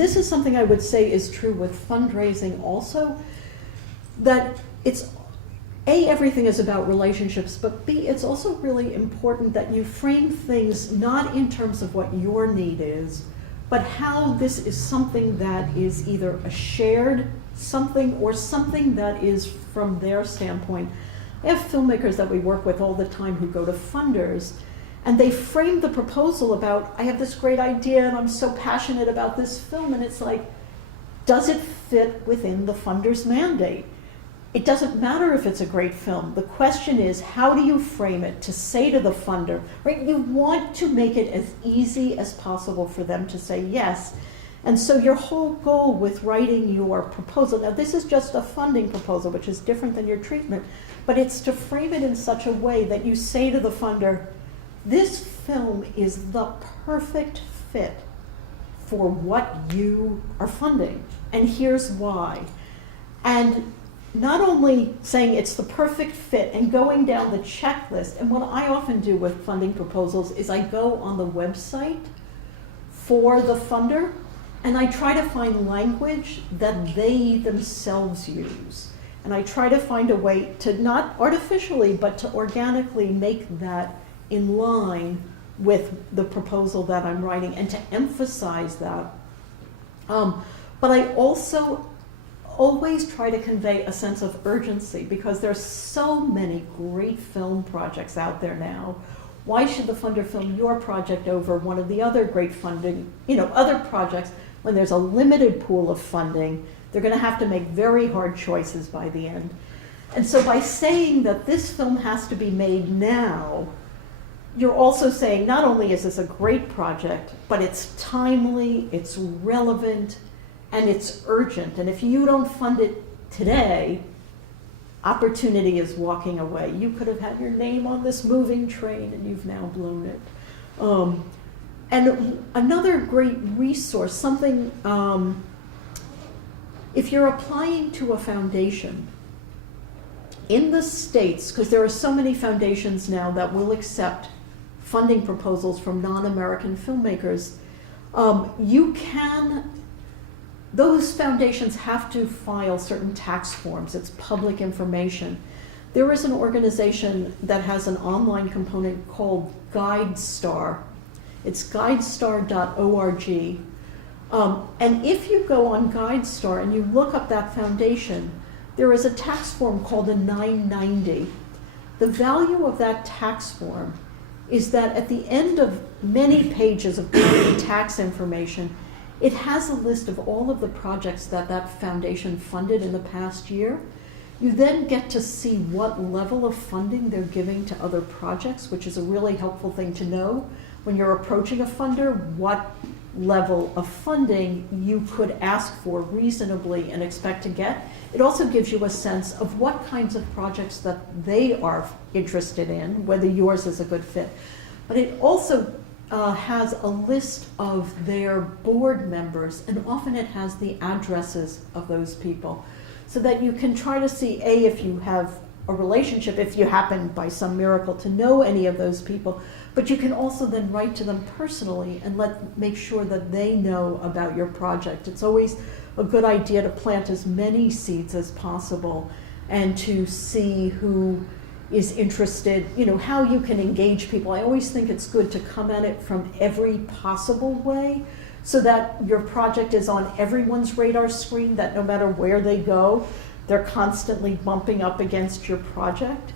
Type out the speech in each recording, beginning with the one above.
this is something I would say is true with fundraising also, that it's, A, everything is about relationships, but B, it's also really important that you frame things not in terms of what your need is, but how this is something that is either a shared something or something that is from their standpoint. I have filmmakers that we work with all the time who go to funders, and they frame the proposal about, I have this great idea and I'm so passionate about this film, and it's like, does it fit within the funder's mandate? It doesn't matter if it's a great film. The question is, how do you frame it to say to the funder, right? You want to make it as easy as possible for them to say yes. And so your whole goal with writing your proposal, now this is just a funding proposal, which is different than your treatment, but it's to frame it in such a way that you say to the funder, this film is the perfect fit for what you are funding, and here's why. And not only saying it's the perfect fit and going down the checklist, and what I often do with funding proposals is I go on the website for the funder and I try to find language that they themselves use. And I try to find a way to not artificially, but to organically make that in line with the proposal that I'm writing and to emphasize that. But I also always try to convey a sense of urgency because there's so many great film projects out there now. Why should the funder film your project over one of the other great funding, other projects when there's a limited pool of funding? They're going to have to make very hard choices by the end. And so by saying that this film has to be made now, you're also saying not only is this a great project, but it's timely, it's relevant, and it's urgent. And if you don't fund it today, opportunity is walking away. You could have had your name on this moving train and you've now blown it. And another great resource, something, if you're applying to a foundation, in the States, because there are so many foundations now that will accept funding proposals from non-American filmmakers, those foundations have to file certain tax forms. It's public information. There is an organization that has an online component called GuideStar. It's guidestar.org. And if you go on GuideStar and you look up that foundation, there is a tax form called a 990. The value of that tax form is that at the end of many pages of tax information, it has a list of all of the projects that that foundation funded in the past year. You then get to see what level of funding they're giving to other projects, which is a really helpful thing to know when you're approaching a funder, what level of funding you could ask for reasonably and expect to get. It also gives you a sense of what kinds of projects that they are interested in, whether yours is a good fit. But it also has a list of their board members, and often it has the addresses of those people, so that you can try to see, A, if you have a relationship, if you happen by some miracle to know any of those people, but you can also then write to them personally and make sure that they know about your project. It's always a good idea to plant as many seeds as possible and to see who is interested, how you can engage people. I always think it's good to come at it from every possible way so that your project is on everyone's radar screen, that no matter where they go, they're constantly bumping up against your project.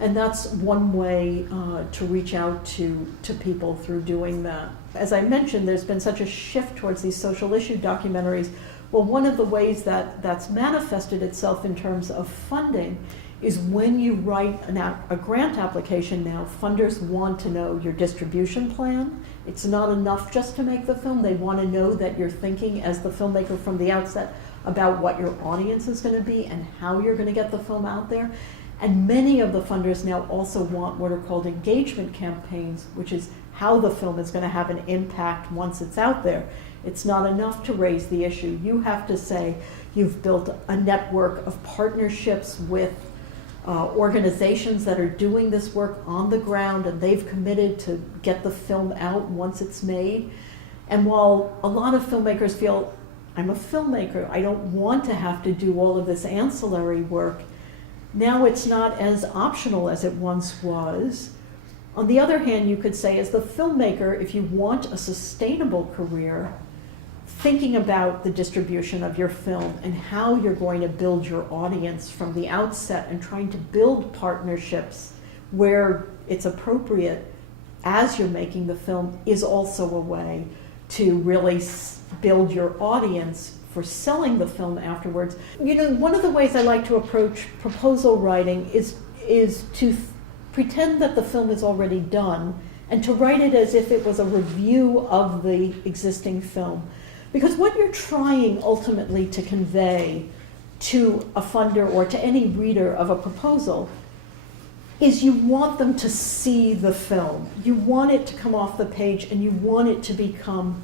And that's one way to reach out to people through doing that. As I mentioned, there's been such a shift towards these social issue documentaries. Well, one of the ways that that's manifested itself in terms of funding is when you write a grant application now, funders want to know your distribution plan. It's not enough just to make the film. They want to know that you're thinking as the filmmaker from the outset about what your audience is going to be and how you're going to get the film out there. And many of the funders now also want what are called engagement campaigns, which is how the film is going to have an impact once it's out there. It's not enough to raise the issue. You have to say you've built a network of partnerships with organizations that are doing this work on the ground, and they've committed to get the film out once it's made. And while a lot of filmmakers feel I'm a filmmaker. I don't want to have to do all of this ancillary work. Now it's not as optional as it once was. On the other hand, you could say, as the filmmaker, if you want a sustainable career, thinking about the distribution of your film and how you're going to build your audience from the outset and trying to build partnerships where it's appropriate as you're making the film is also a way to really build your audience for selling the film afterwards. You know, one of the ways I like to approach proposal writing is to pretend that the film is already done and to write it as if it was a review of the existing film. Because what you're trying ultimately to convey to a funder or to any reader of a proposal is you want them to see the film. You want it to come off the page and you want it to become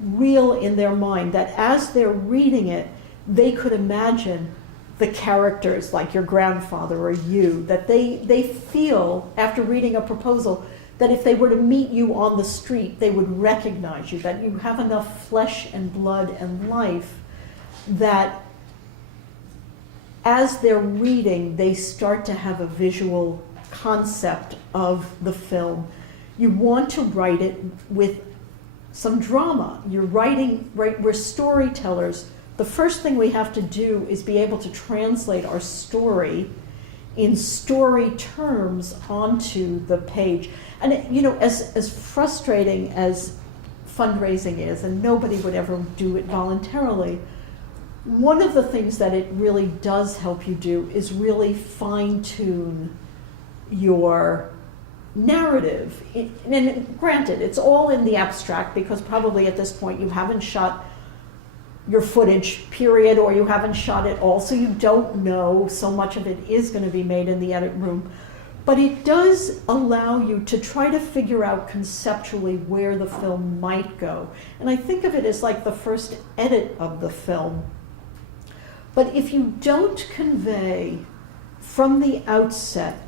real in their mind, that as they're reading it, they could imagine the characters like your grandfather or you, that they feel after reading a proposal that if they were to meet you on the street, they would recognize you, that you have enough flesh and blood and life that as they're reading, they start to have a visual concept of the film. You want to write it with some drama. You're writing, right? We're storytellers. The first thing we have to do is be able to translate our story in story terms onto the page. And you know, as frustrating as fundraising is, and nobody would ever do it voluntarily, one of the things that it really does help you do is really fine-tune your narrative. And granted, it's all in the abstract because probably at this point you haven't shot your footage, period, or you haven't shot it all, so you don't know. So much of it is going to be made in the edit room. But it does allow you to try to figure out conceptually where the film might go. And I think of it as like the first edit of the film. But if you don't convey from the outset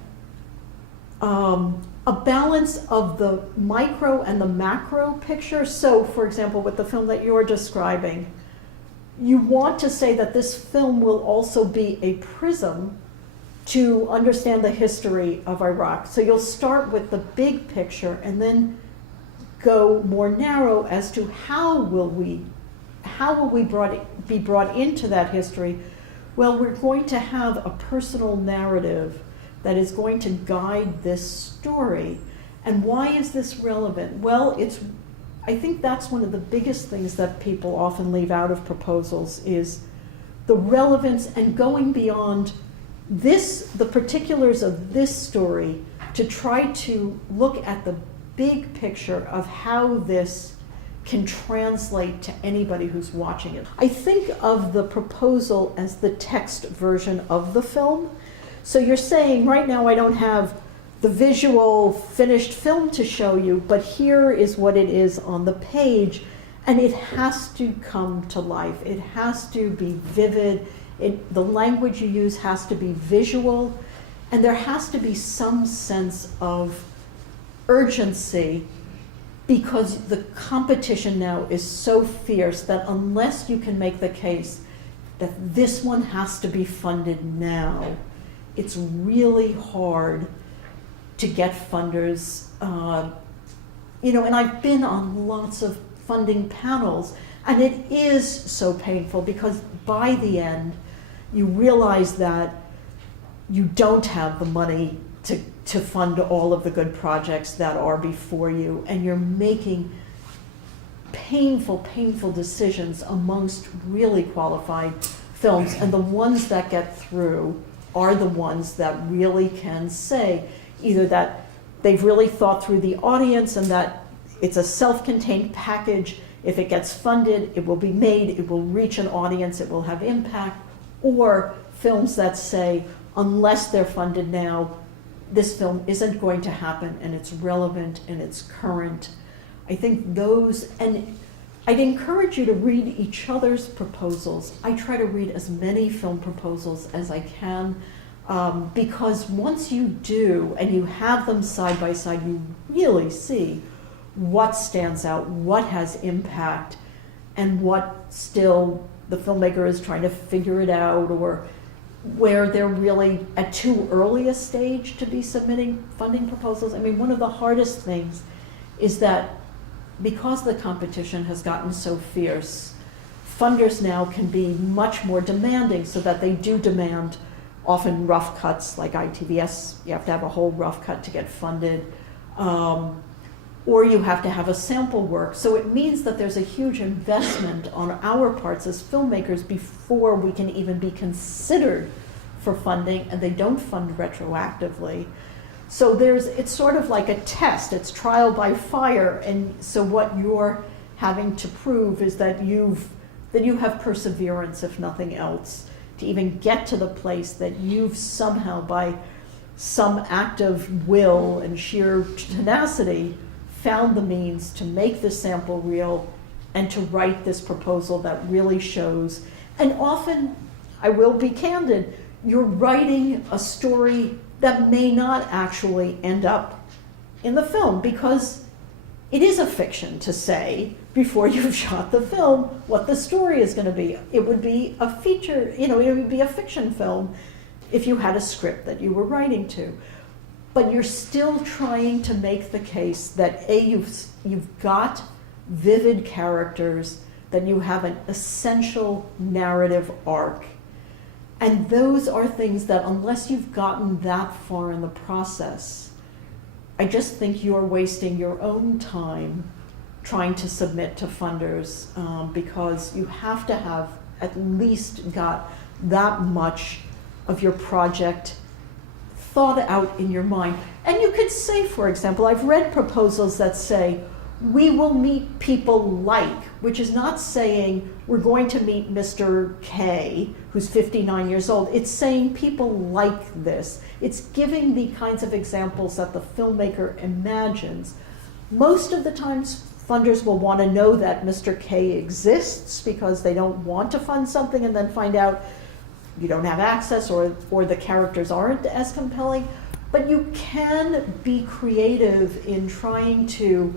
a balance of the micro and the macro picture, so for example, with the film that you're describing, you want to say that this film will also be a prism to understand the history of Iraq. So you'll start with the big picture and then go more narrow as to how will we be brought into that history. Well, we're going to have a personal narrative that is going to guide this story. And why is this relevant? Well, I think that's one of the biggest things that people often leave out of proposals is the relevance and going beyond the particulars of this story to try to look at the big picture of how this can translate to anybody who's watching it. I think of the proposal as the text version of the film. So you're saying, right now I don't have the visual finished film to show you, but here is what it is on the page, and it has to come to life. It has to be vivid. The language you use has to be visual, and there has to be some sense of urgency because the competition now is so fierce that unless you can make the case that this one has to be funded now, it's really hard to get funders. And I've been on lots of funding panels, and it is so painful because by the end, you realize that you don't have the money to fund all of the good projects that are before you, and you're making painful decisions amongst really qualified films, and the ones that get through are the ones that really can say either that they've really thought through the audience and that it's a self-contained package. If it gets funded, it will be made, it will reach an audience, it will have impact, or films that say, unless they're funded now, this film isn't going to happen, and it's relevant and it's current. I think those, and I'd encourage you to read each other's proposals. I try to read as many film proposals as I can, because once you do and you have them side by side, you really see what stands out, what has impact, and what still the filmmaker is trying to figure it out, or where they're really at too early a stage to be submitting funding proposals. I mean, one of the hardest things is that because the competition has gotten so fierce, funders now can be much more demanding, so that they do demand often rough cuts, like ITVS, you have to have a whole rough cut to get funded, or you have to have a sample work. So it means that there's a huge investment on our parts as filmmakers before we can even be considered for funding, and they don't fund retroactively. So it's sort of like a test, it's trial by fire, and so what you're having to prove is that you have perseverance, if nothing else, to even get to the place that you've somehow, by some act of will and sheer tenacity, found the means to make this sample reel and to write this proposal that really shows. And often, I will be candid, you're writing a story that may not actually end up in the film, because it is a fiction to say before you've shot the film what the story is going to be. It would be a feature, it would be a fiction film if you had a script that you were writing to. But you're still trying to make the case that you've got vivid characters, that you have an essential narrative arc. And those are things that, unless you've gotten that far in the process, I just think you're wasting your own time trying to submit to funders, because you have to have at least got that much of your project thought out in your mind. And you could say, for example, I've read proposals that say, we will meet people like, which is not saying we're going to meet Mr. K, who's 59 years old. It's saying people like this. It's giving the kinds of examples that the filmmaker imagines. Most of the times, funders will want to know that Mr. K exists, because they don't want to fund something and then find out you don't have access, or the characters aren't as compelling. But you can be creative in trying to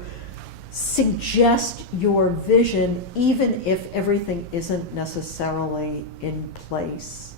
suggest your vision, even if everything isn't necessarily in place.